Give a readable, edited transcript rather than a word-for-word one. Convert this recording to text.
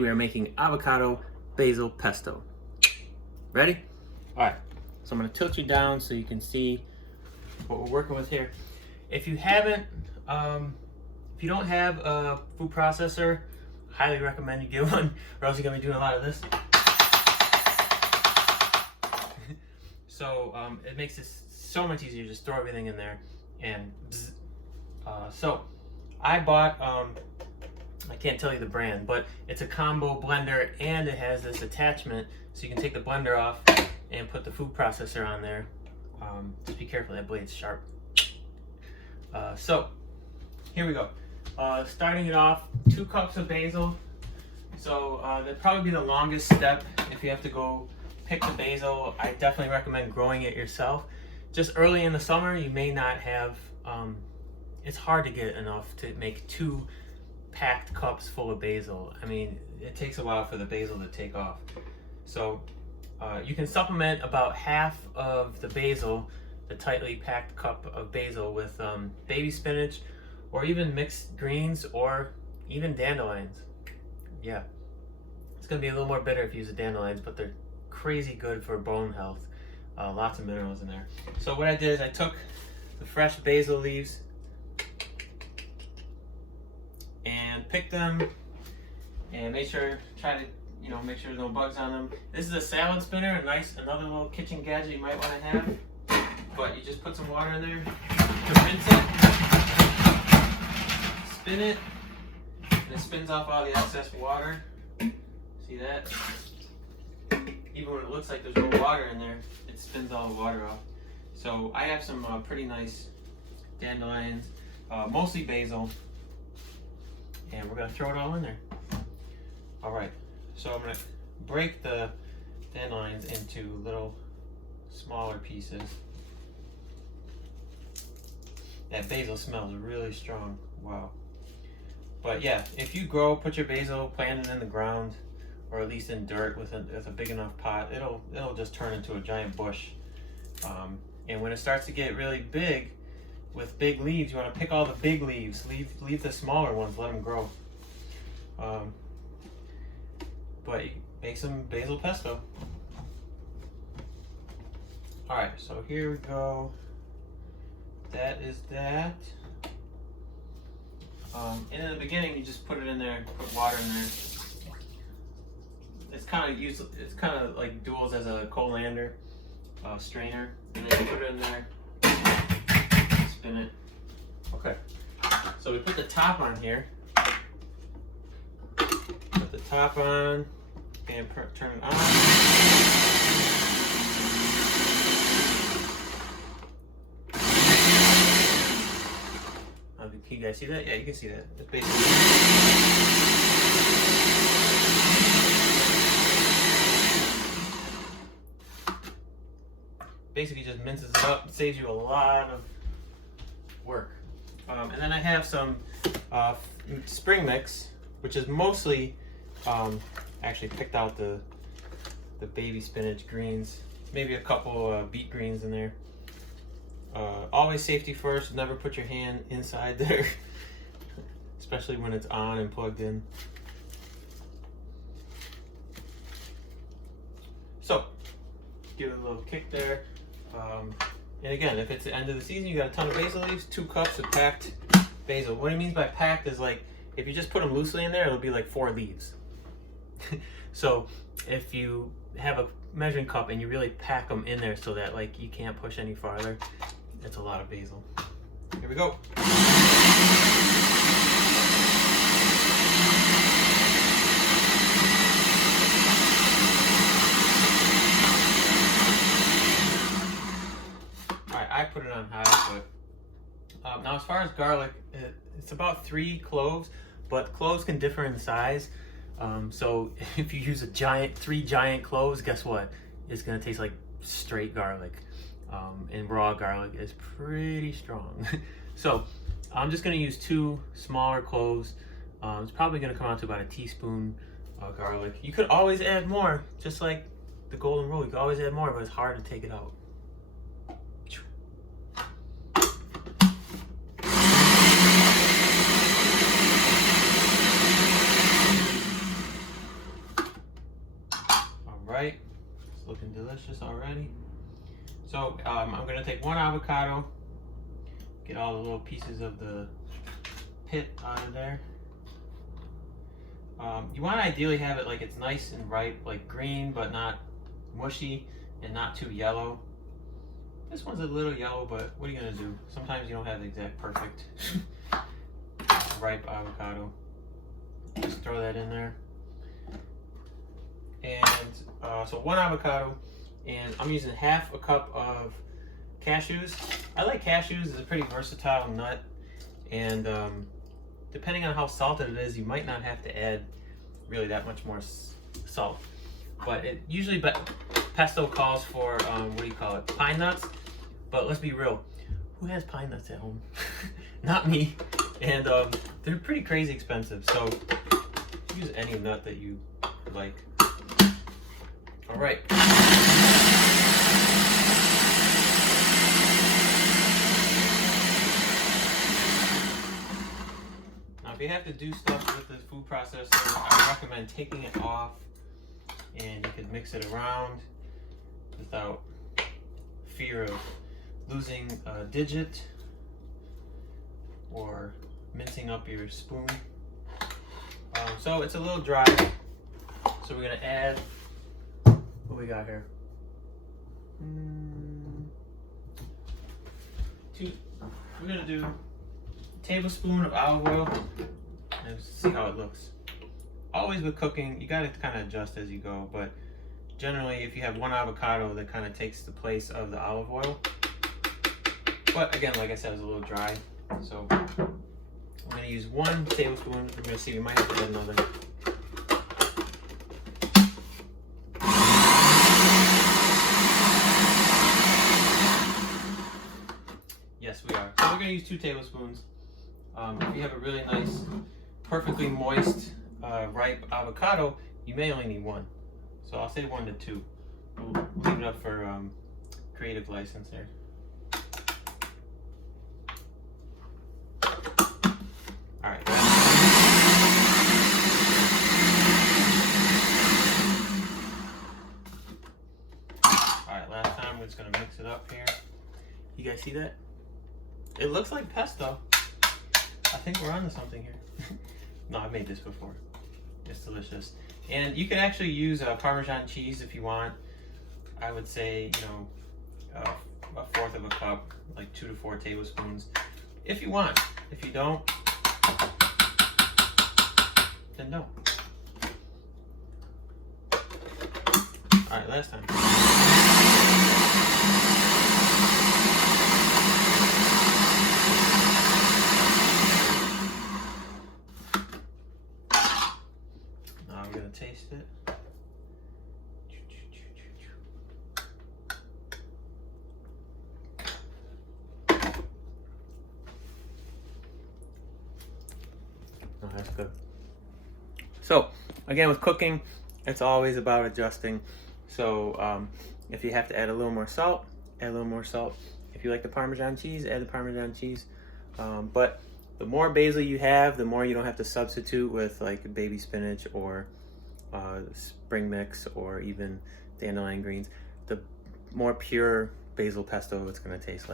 We are making avocado basil pesto. Ready? All right, so I'm gonna tilt you down so you can see what we're working with here. If you haven't, if you don't have a food processor, highly recommend you get one, or else you're gonna be doing a lot of this. So it makes this so much easier. Just throw everything in there and bzz. So I bought, I can't tell you the brand, but it's a combo blender and it has this attachment so you can take the blender off and put the food processor on there. Just be careful, that blade's sharp. So here we go. Starting it off, 2 cups of basil. So that'd probably be the longest step if you have to go pick the basil. I definitely recommend growing it yourself. Just early in the summer, you may not have, it's hard to get enough to make 2 packed cups full of basil. I mean, it takes a while for the basil to take off. So you can supplement about half of the basil, the tightly packed cup of basil, with baby spinach, or even mixed greens, or even dandelions. Yeah, it's gonna be a little more bitter if you use the dandelions, but they're crazy good for bone health. Lots of minerals in there. So what I did is I took the fresh basil leaves and picked them and made sure, try to, you know, make sure there's no bugs on them. This is a salad spinner, another little kitchen gadget you might want to have. But you just put some water in there, to rinse it, spin it, and it spins off all the excess water. See that? Even when it looks like there's no water in there, it spins all the water off. So I have some pretty nice dandelions, mostly basil, and we're gonna throw it all in there. All right, so I'm gonna break the dandelions into little smaller pieces. That basil smells really strong, wow. But yeah, if you put your basil, plant it in the ground, or at least in dirt with a big enough pot, it'll just turn into a giant bush. And when it starts to get really big, with big leaves, you want to pick all the big leaves. Leave the smaller ones, let them grow. But make some basil pesto. All right, so here we go. That is that. And in the beginning, you just put it in there, put water in there. It's kind of like duals as a colander strainer, and then you put it in there, spin it. Okay, so we put the top on here. Put the top on and turn it on. Can you guys see that? Yeah, you can see that. It's basically just minces it up. It saves you a lot of work. And then I have some spring mix, which is mostly, actually picked out the baby spinach greens, maybe a couple beet greens in there. Always safety first, never put your hand inside there, especially when it's on and plugged in. So, give it a little kick there. And again, if it's the end of the season, you got a ton of basil leaves, 2 cups of packed basil. What it means by packed is like, if you just put them loosely in there, it'll be like 4 leaves. So if you have a measuring cup and you really pack them in there so that like you can't push any farther, it's a lot of basil. Here we go. Alright, I put it on high, but now as far as garlic, it's about 3 cloves, but cloves can differ in size. So if you use 3 giant cloves, guess what? It's gonna taste like straight garlic. And raw garlic is pretty strong. So I'm just gonna use 2 smaller cloves. It's probably gonna come out to about a teaspoon of garlic. You could always add more, just like the golden rule. You can always add more, but it's hard to take it out. right? It's looking delicious already. So I'm gonna take one avocado, get all the little pieces of the pit out of there. You want to ideally have it like it's nice and ripe, like green, but not mushy and not too yellow. This one's a little yellow, but what are you gonna do? Sometimes you don't have the exact perfect ripe avocado. Just throw that in there. And so one avocado, and I'm using half a cup of cashews. I like cashews, it's a pretty versatile nut, and depending on how salted it is, you might not have to add really that much more salt. But it usually, pesto calls for, what do you call it, pine nuts. But let's be real, who has pine nuts at home? Not me. And they're pretty crazy expensive, so use any nut that you like. All right. Now, if you have to do stuff with the food processor, I recommend taking it off, and you can mix it around without fear of losing a digit or mincing up your spoon. So it's a little dry, so we're gonna add, what we got here? We're gonna do a tablespoon of olive oil and see how it looks. Always with cooking, you gotta kind of adjust as you go, but generally if you have one avocado, that kind of takes the place of the olive oil. But again, like I said, it's a little dry, so I'm going to use 1 tablespoon. We're going to see, we might have to add another. Yes, we are. So we're going to use 2 tablespoons. If you have a really nice, perfectly moist, ripe avocado, you may only need 1. So I'll say 1 to 2. We'll leave it up for creative license there. All right. Last time we're just gonna mix it up here. You guys see that? It looks like pesto. I think we're onto something here. No, I've made this before. It's delicious. And you can actually use Parmesan cheese if you want. I would say, you know, 1/4 of a cup, like 2 to 4 tablespoons, if you want. If you don't, then don't. All right, last time. Now I'm gonna taste it. Oh, that's good. So, again, with cooking, it's always about adjusting. So, if you have to add a little more salt, add a little more salt. If you like the Parmesan cheese, add the Parmesan cheese. But the more basil you have, the more you don't have to substitute with like baby spinach or spring mix or even dandelion greens. The more pure basil pesto it's going to taste